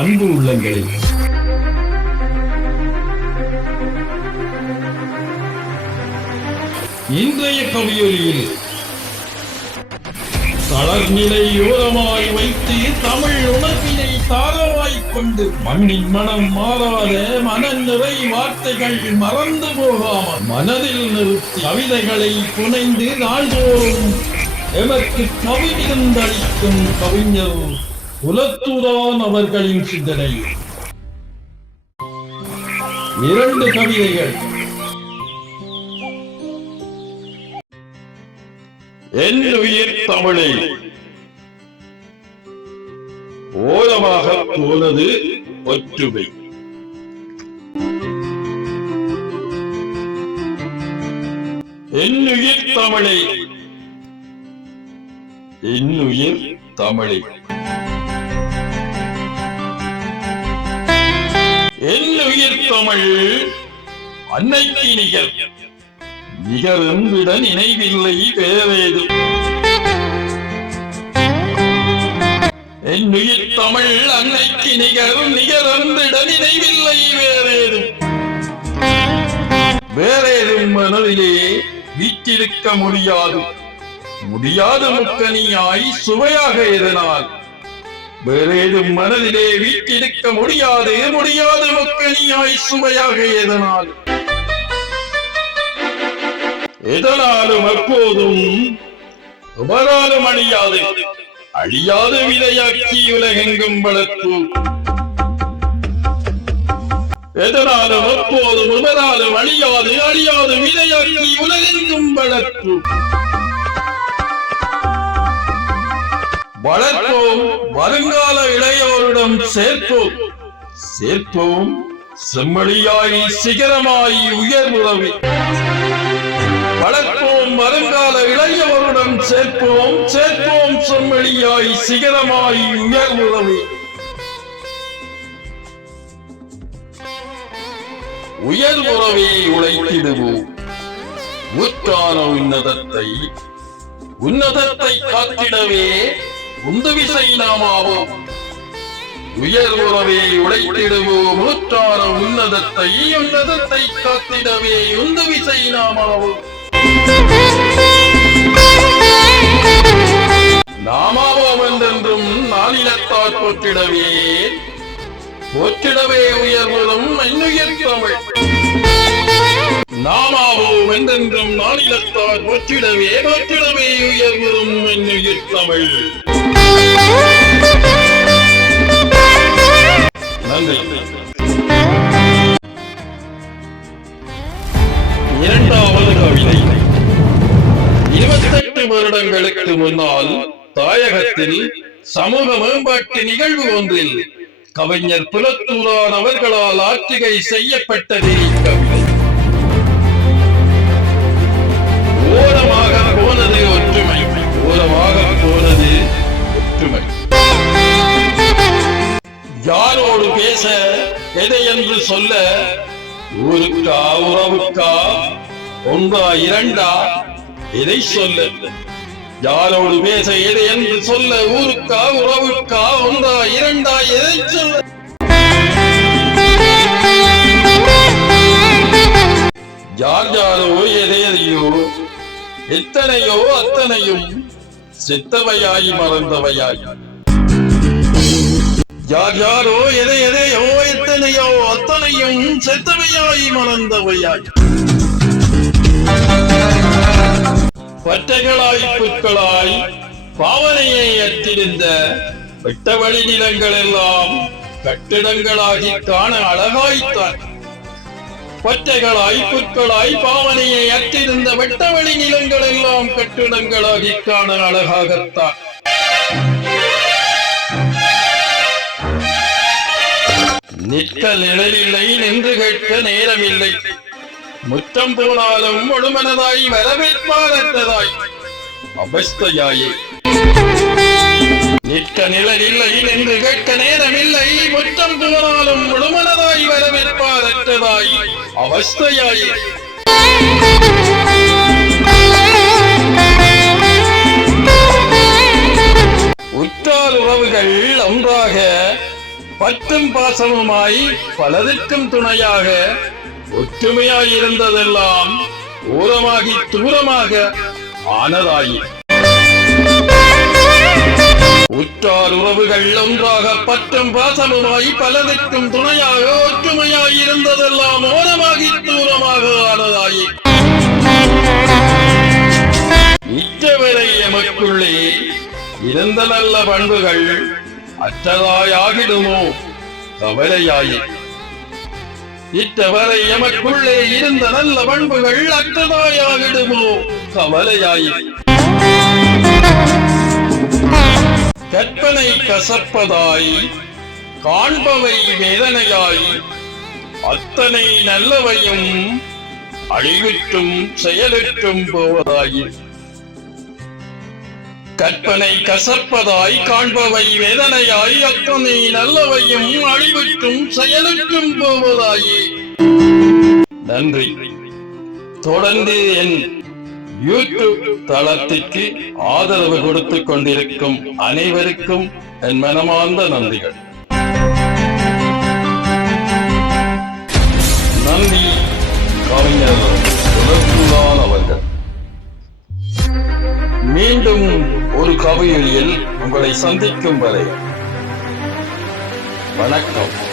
அன்பு உள்ளங்களில் இன்றைய கவியொலியில் தளர்நிலை யோரமாய் வைத்து தமிழ் உணர்வினை தாரவாய் கொண்டு மண்ணின் மனம் மாறாத மனநிறை வார்த்தைகள் மறந்து போகாமல் மனதில் நிறுத்தி கவிதைகளை புனைந்து நாள்தோறும் எமக்கு கவிதந்தளிக்கும் கவிஞர் குலத்துரான் அவர்களின் சிந்தனை. இரண்டு கவிதைகள். என் உயிர் தமிழே. ஓரமாக போனது ஒற்றுமை. என் தமிழை. என் தமிழே. என் உயிர் தமிழ் அன்னைக்கு நிகர் நிகரும் விட நினைவில்லை வேறேது என் உயிர் தமிழ் அன்னைக்கு நிகரும் நிகரந்திட நினைவில்லை வேறேதும். வேறேதும் மனதிலே வீற்றிருக்க முடியாது. முடியாத முக்கணியாய் சுவையாக எதனால்? வேறேதும் மனதிலே வீற்றிருக்க முடியாது முடியாது முக்கனியாய் சுமையாக எதனால்? எதனாலும் எப்போதும் எவராலும் அழியாது அழியாத விதையாக்கி உலகெங்கும் வளர்ப்பு. எதனாலும் எப்போதும் எவராலும் அழியாது அழியாத விதையாக்கி உலகெங்கும் வளர்ப்பு. வளர்ப்போம் வருங்கால இளையோரிடம் சேர்ப்போம். சேர்ப்போம் செம்மொழியாய் சிகரமாய் உயர்வுறவி வளர்ப்போம் வருங்கால இளையவருடன் சேர்ப்போம் சேர்ப்போம் செம்மொழியாய் சிகரமாய் உயர்வுறவி உயர்வுறவே உழைத்திடுவோம். ஊற்றான உன்னதத்தை உன்னதத்தை காத்திடவே உந்துவிசை நாமாவோம் உயர்வுறவே உழைத்திடுவோம் நூற்றார உன்னதத்தை உன்னதத்தை காத்திடவே உந்துவிசை நாமாவோம் நாமாவோம் என்றென்றும் நாளினத்தால் போற்றிடவே. போற்றிடவே உயர்வதும் என்னுயர் தமிழ் நாமாவோம் என்றென்றும் நாளினத்தால் போற்றிடவே போற்றிடவே உயர்வரும் என்னுயிர் தமிழ். நன்றி. இரண்டாவது கவிதை. இருபத்தெட்டு வருடங்களுக்கு முன்னால் தாயகத்தில் சமூக மேம்பாட்டு நிகழ்வு ஒன்றில் கவிஞர் புலத்தூரான் அவர்களால் ஆற்றுகை செய்யப்பட்டதே இக்கவிதை. யாரோடு பேச எதை என்று சொல்ல? ஊருக்கா உறவுக்கா? ஒன்றா இரண்டா? எதை சொல்ல? யாரோடு பேச எதை என்று சொல்ல? ஊருக்கா உறவுக்கா? ஒன்றா இரண்டா? எதை சொல்ல? யார் யாரோ எதையதையோ எத்தனையோ அத்தனையும் செத்தவையாய் மறந்தவையாய். யார் யாரோ எதை எதையோ எத்தனையோ அத்தனையும் செத்தவையாய் மறந்தவையாய். பட்டைகளாய் புற்களாய் பாவனையை அற்றிருந்த வெட்டவழி நிலங்கள் எல்லாம் கட்டிடங்களாகி காண அழகாய்த்தான். பட்டைகளாய் புற்களாய் பாவனையை அற்றிருந்த வெட்டவழி நிலங்கள் எல்லாம் கட்டிடங்களாகி காண அழகாகத்தான். நிற்க நிழலில்லை நின்று கேட்க நேரமில்லை. முற்றம் போனாலும் முழுமனதாய் வரவேற்பாரற்றதாய் அவஸ்தையாயே. நிற்க நிழலில்லை நின்று கேட்க நேரமில்லை. முற்றம் போனாலும் முழுமனதாய் வரவேற்பாரற்றதாய் அவஸ்தையாயே. உற்றார் உறவுகள் ஒன்றாக பற்றும் பாசமுமாய் பலருக்கும் துணையாக ஒற்றுமையாய் இருந்ததெல்லாம் ஓரமாகி தூரமாக ஆனதாயி உற்றார் உறவுகள் ஒன்றாக பற்றும் பாசமுமாய் பலருக்கும் துணையாக ஒற்றுமையாய் இருந்ததெல்லாம் ஓரமாகி தூரமாக ஆனதாயி இற்றவரை எமக்குள்ளே இருந்த நல்ல பண்புகள் அற்றதாயாகிடுமோ? கவலையாயே. இத்தவரை எமக்குள்ளே இருந்த நல்ல பண்புகள் அற்றதாயாகிடுமோ? கவலையாயே. கற்பனை கசப்பதாய் காண்பவை வேதனையாய் அத்தனை நல்லவையும் அழிவிட்டும் செயலிட்டும் போவதாயின் கற்பனை கசப்பதாய் காண்பவை வேதனையாய் அத்தனை நல்லவையும் அழிவிற்றும் செயலுக்கும் போவதாயே. நன்றி. தொடர்ந்து என் யூடியூப் தளத்திற்கு ஆதரவு கொடுத்துக் கொண்டிருக்கும் அனைவருக்கும் என் மனமார்ந்த நன்றிகள். உங்களை சந்திக்கும் வரை வணக்கம்.